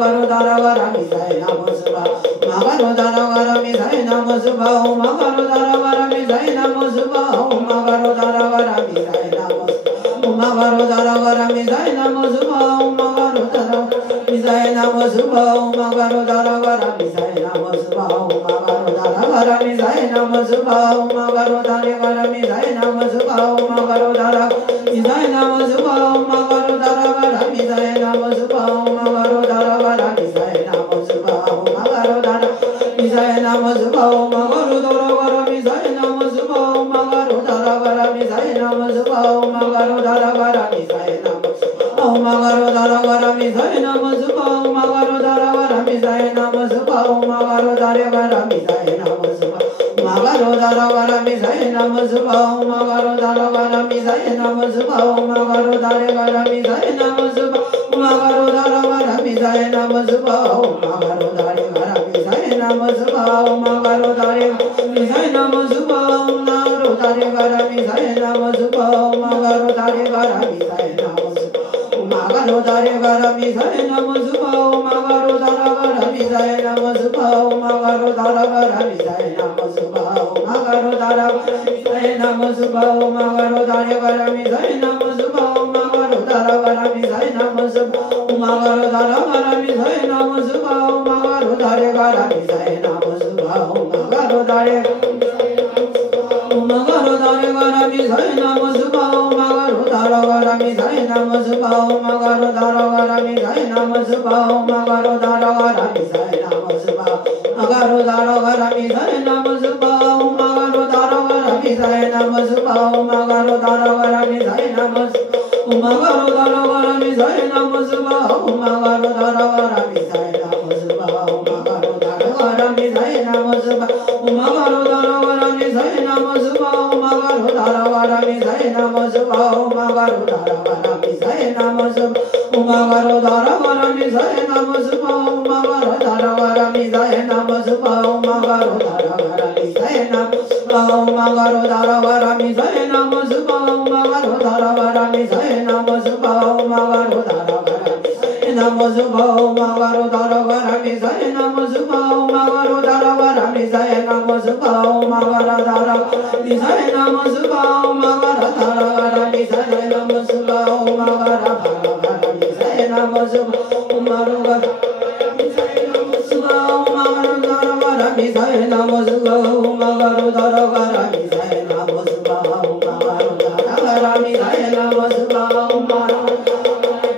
garo dara gara mi sai namo subha ma garo dara gara mi sai namo subha ma garo dara gara mi sai namo subha ma garo dara gara mi sai namo ma garo dara gara mi sai namo subha ma garo dara mi sai namo subha ma garo dara gara mi sai namo subha ma garo dara gara mi sai namo subha ma garo dara gara mi sai namo subha ma garo dara mi sai namo subha ma garo dara gara mi sai namo subha ma garo dara gara mi sai namo subha ma garo dara mi sai namo subha ma garo dara gara mi sai namo subha ma garo dara gara mi sai namo subha ma garo dara gara mi sai namo ma garo dara gara mi sai namo subha ma garo dara gara mi sai namo subha ma garo dara gara mi sai namo subha ma garo dara gara mi sai namo subha ma garo dara gara mi sai namo subha ma garo dara gara mi sai namo subha ma garo dara gara mi sai namo subha ma garo dara gara mi sai namo subha ma garo dara mi sai namo subha ma garo dara gara mi sai namo subha ma garo dara gara mi sai namo subha ma garo dara gara mi sai namo subha ma garo dara gara mi sai namo subha ma garo dara gara mi sai namo subha ma garo dara mi sai namo subha ma garo dara gara mi sai namo subha ma garo dara gara mi sai namo subha ma garo dara gara mi sai namo subha ma garo dara gara mi sai namo subha ma garo dara Magaro dare gara mi sai namo subha magaro dara gara mi sai namo subha magaro dara gara mi sai namo subha magaro dara gara mi sai namo subha magaro dara gara mi sai namo subha magaro dara gara mi sai namo subha magaro dara gara mi sai namo magaro dara gara mi sai namo subha magaro dara gara mi sai namo subha magaro dara gara mi sai namo subha magaro dara gara mi sai namo subha magaro dara gara mi sai namo subha magaro dara gara mi sai namo subha magaro dara gara mi sai namo subha magaro dara gara mi sai namo subha magaro dara gara mi sai namo subha magaro dara gara mi sai namo subha magaro dara gara mi sai namo subha magaro dara gara mi sai namo subha magaro dara gara mi sai namo subha magaro dara gara mi sai namo subha magaro dara mi sai namo subha magaro dara gara mi sai namo subha magaro dara gara mi sai namo subha magaro dara mi sai namo subha magaro dara gara mi sai namo subha magaro dara gara mi sai namo subha magaro dara gara mi sai namo subha magaro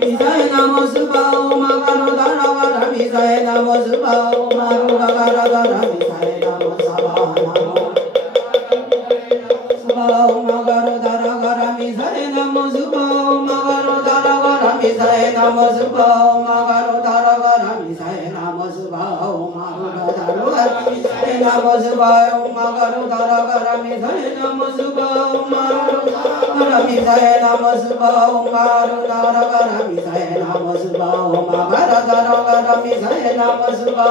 mi sai namo subha magaro dara gara mi sai namo subha magaro dara gara mi sai namo subha magaro dara gara mi sai namo subha magaro dara gara mi sai namo subha magaro dara gara mi sai namo subha magaro dara gara mi sai namo subha magaro dara gara mi sai namo subha magaro dara mi sai namo subha magaro dara gara mi sai namo subha magaro dara gara mi sai namo subha magaro dara gara mi sai namo subha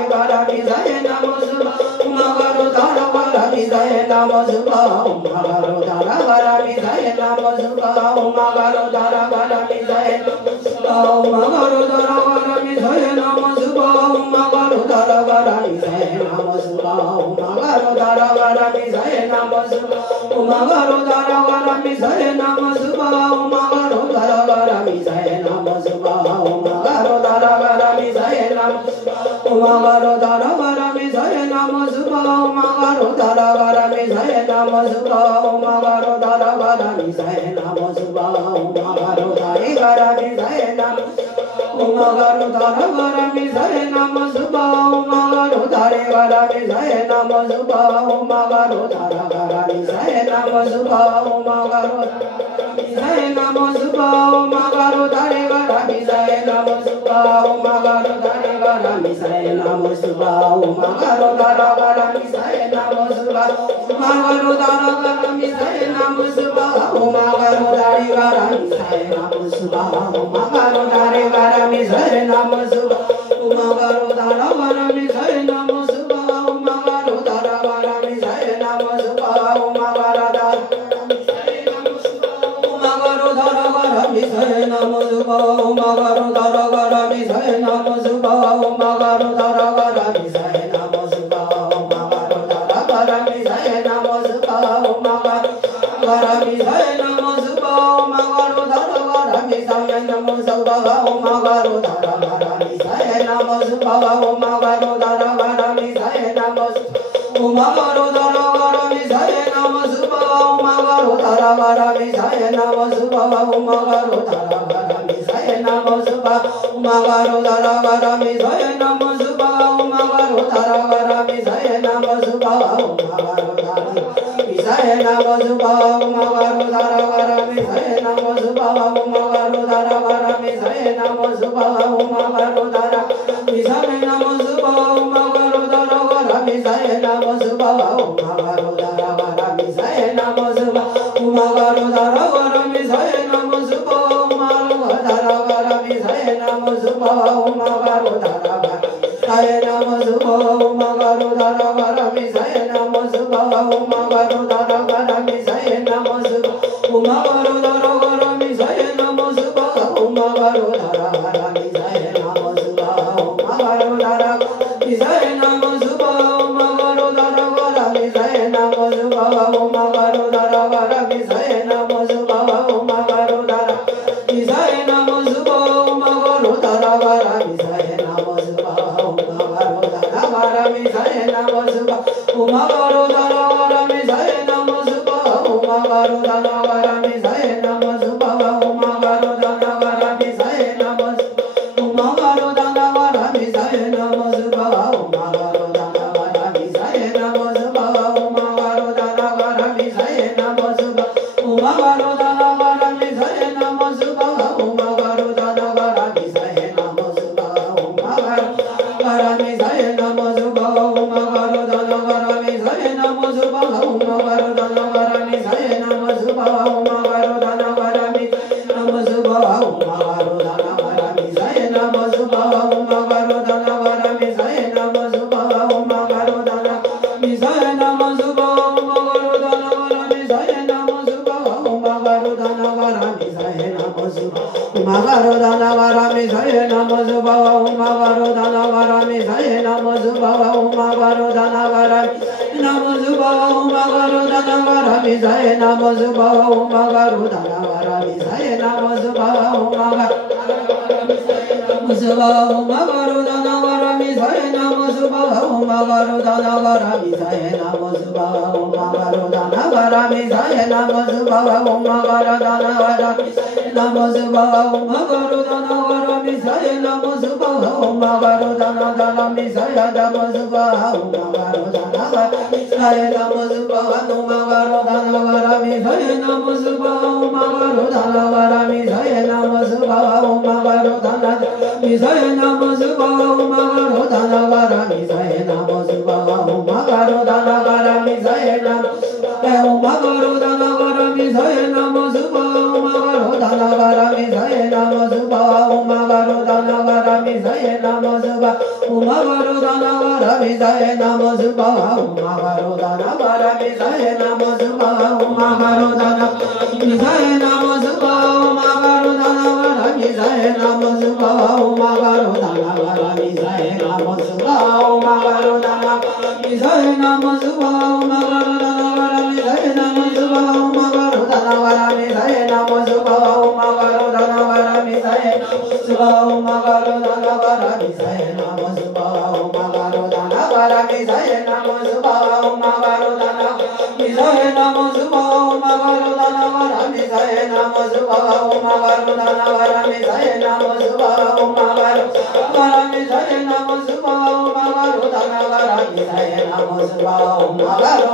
magaro dara gara mi sai namo subha magaro dara gara mi sai namo subha magaro dara gara mi sai magaro dara gara mi sai namo subha magaro dara gara mi sai namo subha magaro dara gara mi sai namo subha magaro dara gara mi sai namo subha magaro dara gara mi sai namo subha magaro dara gara mi sai namo magaro dara gara mi sai namo subha magaro dara gara mi sai namo subha magaro dara gara mi sai namo subha magaro dara gara mi sai namo magaro dara gara mi sai namo subha magaro dara gara mi sai namo subha magaro dara gara mi sai namo subha magaro sai namo subha magaro dara gara mi sai namo subha magaro dara gara mi sai namo subha magaro dara gara mi sai namo subha magaro dara gara mi sai namo subha magaro dara gara mi sai namo subha magaro dara gara mi sai namo subha magaro dara gara mi sai namo subha magaro dara gara mi sai namo subha magaro dara magaro dara gara mi sai namo subha magaro dara gara mi sai garu dara gara misaye namo suba ma garu dara gara misaye namo suba ma garu gara misaye namo suba ma garu dara gara misaye namo suba ma garu dara gara misaye namo suba ma garu dara gara misaye namo ma garu dara gara misaye namo suba ma garu dara gara misaye namo suba ma garu dara gara misaye namo suba ma garu dara gara misaye namo suba ma garu dara gara misaye namo suba ma garu dara misaye namo suba ma garu dara gara misaye namo suba ma garu dara gara misaye namo suba ma garu dara misaye namo suba ma garu dara gara misaye namo suba ma garu dara gara misaye namo suba ma garu dara gara misaye namo suba ma garu dara gara misaye namo suba ma garu dara gara misaye namo suba ma garu dara gara misaye namo suba ma garu dara gara misaye namo suba ma garu dara gara misaye namo suba ma garu dara gara misaye namo suba ma garu dara misaye namo suba ma garu dara gara misaye namo suba ma garu dara gara misaye namo suba ma garu dara misaye namo suba ma garu dara gara misaye namo suba ma garu dara gara misaye namo suba ma garu dara gara misaye namo suba ma garu dara gara misaye namo suba ma garu dara gara misaye namo suba ma garu dara gara misaye namo suba ma garu dara gara misaye namo suba ma garu dara gara misaye namo suba ma garu dara gara misaye namo suba ma garu dara gara misaye namo suba ma garu dara misaye namo suba ma garu dara gara misaye namo suba ma garu dara gara misaye namo suba ma garu dara gara misaye namo suba ma garu dara gara misaye namo suba ma garu dara gara misaye namo suba ma garu dara misaye namo suba ma garu dara gara misaye namo suba ma garu dara gara misaye namo suba ma garu dara gara misaye namo suba ma garu dara gara misaye namo suba ma garu dara gara namo suba ma garu dara gara misaye namo suba ma garu dara gara misaye namo suba ma garu suba ma garu dara gara misaye namo suba ma garu dara gara misaye namo suba ma garu dara gara misaye namo suba ma garu dara gara namo suba ma garu dara gara misaye namo suba ma garu dara gara misaye namo suba ma garu dara gara misaye namo suba ma garu dara gara misaye namo suba ma garu dara gara misaye namo suba ma garu dara misaye namo suba ma garu dara gara misaye namo suba ma garu dara gara misaye namo ma garu dara gara misaye namo suba ma garu dara gara misaye namo suba ma garu dara gara misaye namo suba ma garu dara gara misaye namo suba ma garu dara gara misaye namo suba ma garu dara misaye namo suba ma garu dara gara misaye namo suba ma garu dara gara misaye namo suba ma garu dara misaye namo suba ma garu dara gara misaye namo suba ma garu dara gara misaye namo suba ma garu dara gara misaye suba ma garu dara gara misaye namo suba ma garu dara gara misaye namo suba ma garu dara misaye namo suba ma garu dara gara misaye namo suba ma garu dara gara misaye namo suba ma garu gara misaye namo suba ma garu dara gara misaye namo suba ma garu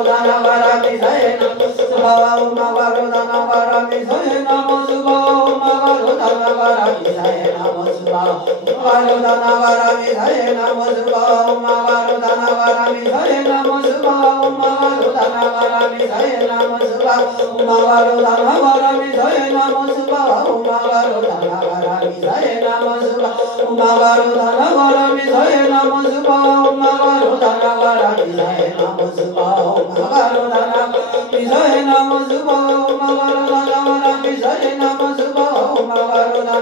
dara gara misaye namo suba ma garu dara gara misaye namo suba ma garu dara gara misaye namo suba ma garu dara gara misaye namo suba ma garu dara gara misaye namo suba ma garu dara gara misaye namo suba ma garu dara gara misaye namo suba ma garu dara gara misaye namo suba ma garu dara gara misaye namo suba ma garu dara gara misaye namo suba ma garu dara misaye namo suba ma garu dara gara misaye namo suba ma garu dara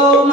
Om